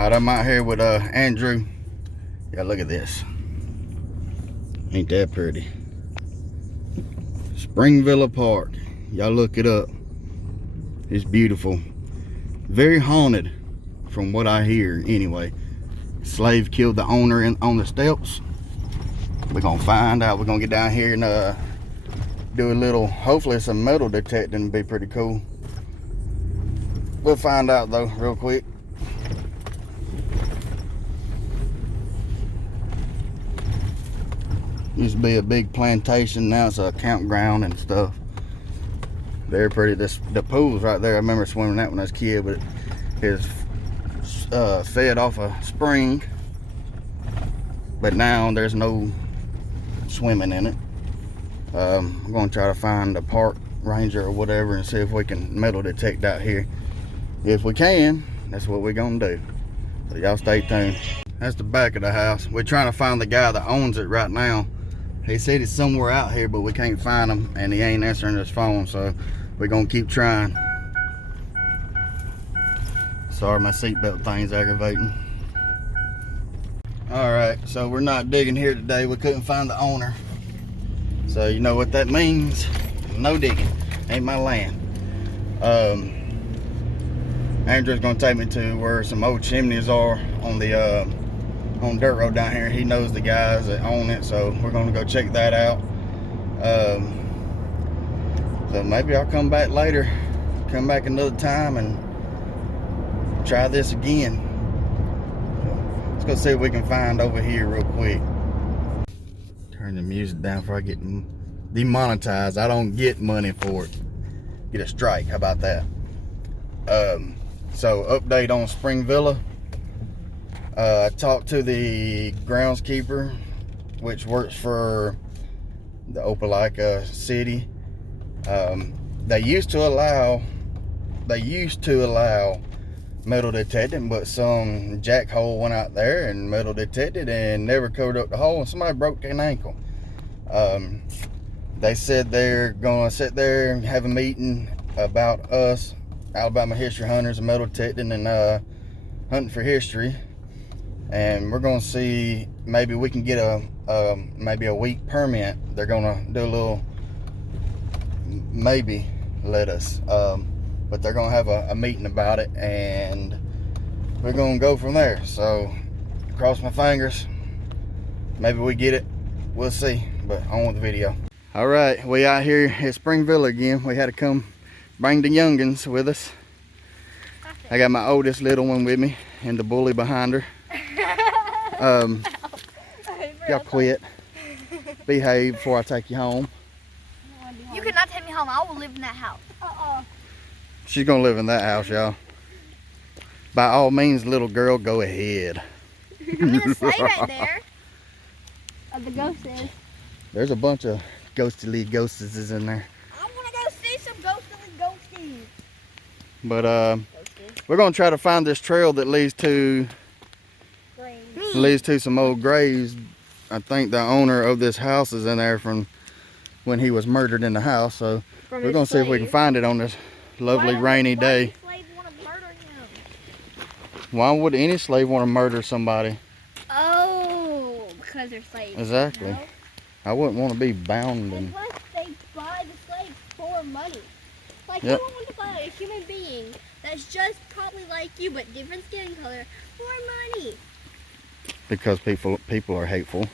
Alright, I'm out here with Andrew. Yeah, look at this. Ain't that pretty? Springville Park. Y'all look it up. It's beautiful. Very haunted, from what I hear anyway. Slave killed the owner on the steps. We're gonna find out. We're gonna get down here and do a little, hopefully some metal detecting would be pretty cool. We'll find out though real quick. Used to be a big plantation, now it's a campground and stuff. Very pretty. The pool's right there. I remember swimming that when I was a kid, but it's fed off a spring. But now there's no swimming in it. I'm gonna try to find a park ranger or whatever and see if we can metal detect out here. If we can, that's what we're gonna do. So y'all stay tuned. That's the back of the house. We're trying to find the guy that owns it right now. He said he's somewhere out here, but we can't find him, and he ain't answering his phone, so we're gonna keep trying. Sorry, my seatbelt thing's aggravating. All right, so we're not digging here today. We couldn't find the owner. So you know what that means? No digging. Ain't my land. Andrew's gonna take me to where some old chimneys are on the on dirt road down here. He knows the guys that own it, so we're gonna go check that out. So maybe I'll come back later, come back another time and try this again. Let's go see what we can find over here real quick. Turn the music down before I get demonetized. I don't get money for it. Get a strike, how about that? So update on Springville. I talked to the groundskeeper, which works for the Opelika city. They used to allow metal detecting, but some jackhole went out there and metal detected and never covered up the hole, and somebody broke an ankle. They said they're gonna sit there and have a meeting about us, Alabama history hunters, and metal detecting and hunting for history. And we're gonna see, maybe we can get maybe a week permit. They're gonna do a little, maybe let us, but they're gonna have a meeting about it, and we're gonna go from there. So cross my fingers, maybe we get it, we'll see. But on with the video. All right, we out here at Springville again. We had to come bring the youngins with us. I got my oldest little one with me and the bully behind her. Y'all quit. Behave before I take you home. You cannot take me home. I will live in that house. She's gonna live in that house, y'all. By all means, little girl, go ahead. I'm in the sleigh right there. The ghost is. There's a bunch of ghostly ghosties in there. I want to go see some ghostly ghosties. But we're gonna try to find this trail that leads to some old graves. I think the owner of this house is in there from when he was murdered in the house. So we're gonna see if we can find it on this lovely rainy day. Why would any slave want to murder him? Why would any slave want to murder somebody? Oh, because they're slaves. Exactly. You know? I wouldn't want to be bound And and. plus, they buy the slaves for money. Like, Yep. you don't want to buy a human being that's just probably like you, but different skin color, for money. Because people are hateful.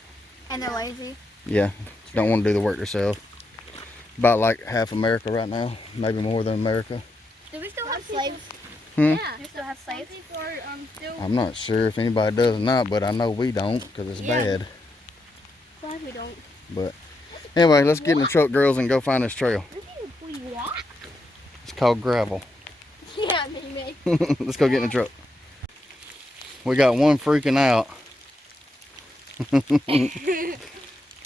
And they're lazy. Yeah, don't want to do the work themselves. About like half America right now, maybe more than America. Do we still have slaves? Yeah, we still have slaves. I'm not sure if anybody does or not, but I know we don't, because it's bad. Glad we don't. But anyway, let's get in the truck, girls, and go find this trail. What? It's called gravel. Yeah, maybe. Let's go get in the truck. We got one freaking out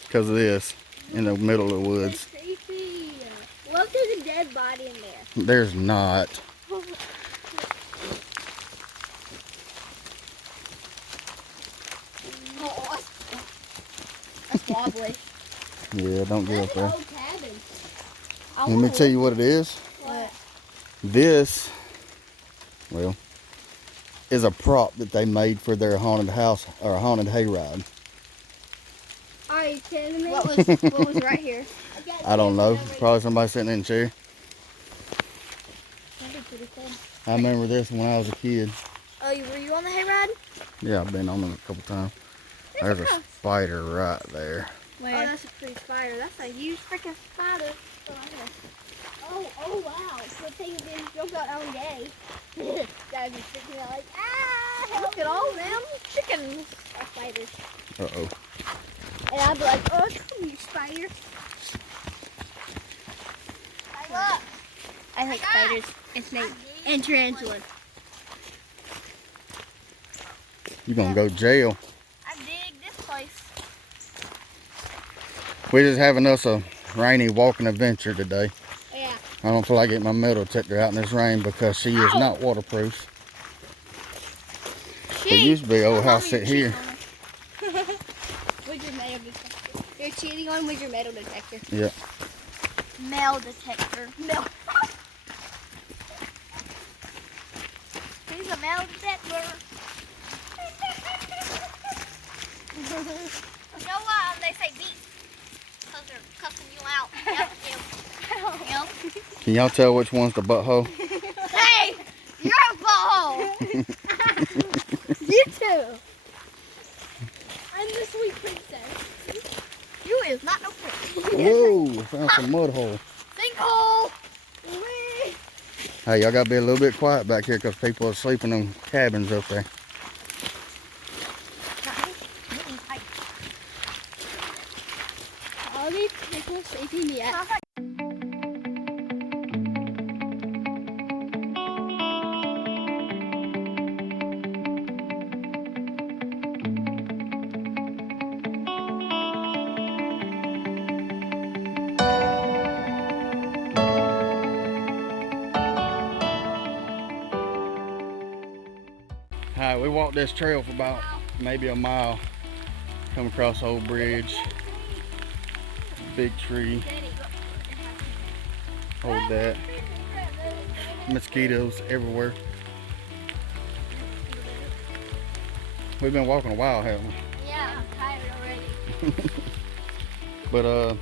because of this in the middle of the woods. Look, there's a dead body in there. There's not. Oh, that's wobbly. Yeah, don't get up there. Old cabin. Let me tell you what it is. What? This, well, is a prop that they made for their haunted house or haunted hayride. Are you kidding me? What was right here? I don't know. Probably somebody sitting in a chair. That'd be pretty cool. I remember this when I was a kid. Oh, were you on the hayride? Yeah, I've been on them a couple times. There's a spider right there. Where? Oh, that's a pretty spider. That's a huge freaking spider. Oh wow. Good thing it didn't jump out on gay. That'd be freaking out like, ah! Look at all them chickens. Or spiders. Uh-oh. And I'd be like, oh, come you spider. Look. I hate spiders and snakes and tarantulas. You're gonna go to jail. I dig this place. We're just having us a rainy walking adventure today. Yeah. I don't feel like getting my metal detector out in this rain because she is not waterproof. There used to be an old house sit here. With your metal detector. You're cheating on with your metal detector. Yeah. Metal detector. No. Here's a metal detector. You know why they say beat? Because they're cussing you out. Yep. Can y'all tell which one's the butthole? Hey! You're a butthole! You too. I'm the sweet princess. You is not no princess. Whoa, found some mud hole. Sinkhole! Wee. Hey, y'all gotta be a little bit quiet back here because people are sleeping in cabins up there. All these people sleeping yet. All right, we walked this trail for about maybe a mile. Come across the old bridge. Big tree. Hold that. Mosquitoes everywhere. We've been walking a while, haven't we? Yeah, I'm tired already. But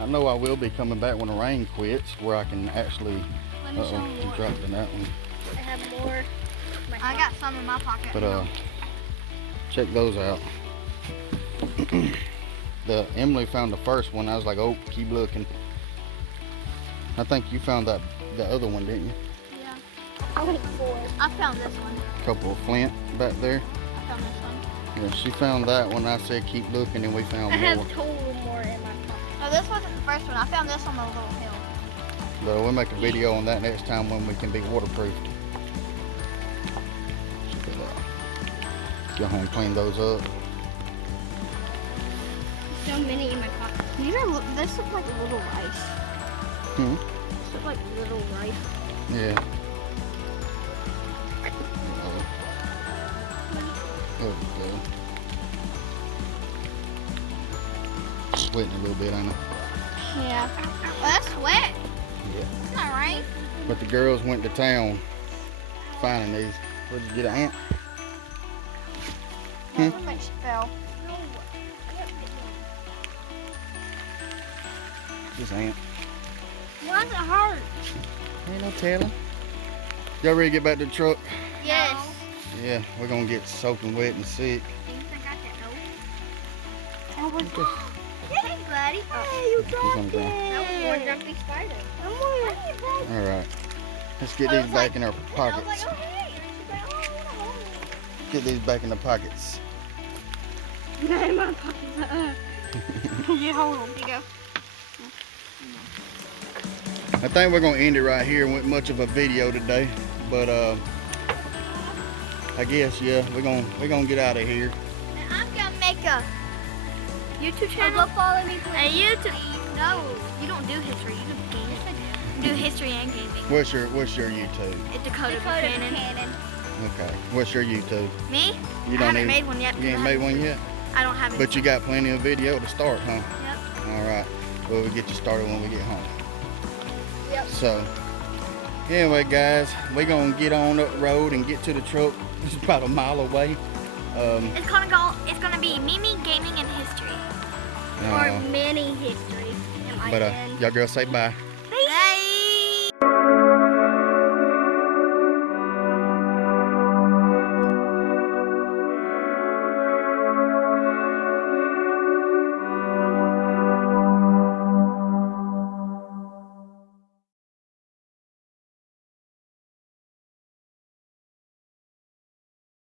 I know I will be coming back when the rain quits, where I can actually. Let me show you You more. dropped in that one. I have more. I got some in my pocket. But check those out. Emily found the first one. I was like, oh, keep looking. I think you found the other one, didn't you? Yeah. I went 4. I found this one. Couple of flint back there. I found this one. Yeah, she found that one. I said keep looking, and we found I more. have total more in my pocket. No, this wasn't the first one. I found this on the little hill. But we'll make a video on that next time when we can be waterproofed. Go home and clean those up. So many in my pocket. These are, this looks like little rice. Hmm. This looks like little rice. Yeah. There we go. Sweating a little bit, ain't it? Yeah. Well, that's wet. Yeah. It's not rain. But the girls went to town finding these. Where'd you get an ant? I think she fell. This ant. Why does it hurt? Ain't no telling. Y'all ready to get back to the truck? Yes. Yeah, we're gonna get soaking wet and sick. Do you think I can know? Oh, Okay. hey, buddy. Hey, you dropped it. That was more jumpy spider. All right. Let's get these back in our I was pockets. like, oh, hey. Get these back in the pockets. Not in my pocket. You hold them. You go. I think we're gonna end it right here. Wasn't much of a video today, but I guess yeah, we're gonna get out of here. And I'm gonna make a YouTube Go channel. follow me, A please. YouTube. No, you don't do history. You do gaming. You do history and gaming. What's your YouTube? It's Dakota Dakota Buchanan. Buchanan. Okay. What's your YouTube? Me? You I don't haven't even made one yet. you ain't made one yet, I don't have it. but you got plenty of video to start, huh? Yep. All right. Well, we'll get you started when we get home. Yep. So, Anyway, guys, we're gonna get on up the road and get to the truck. It's about a mile away. It's gonna be Mimi Gaming and History. Or mini history. But y'all girls say bye.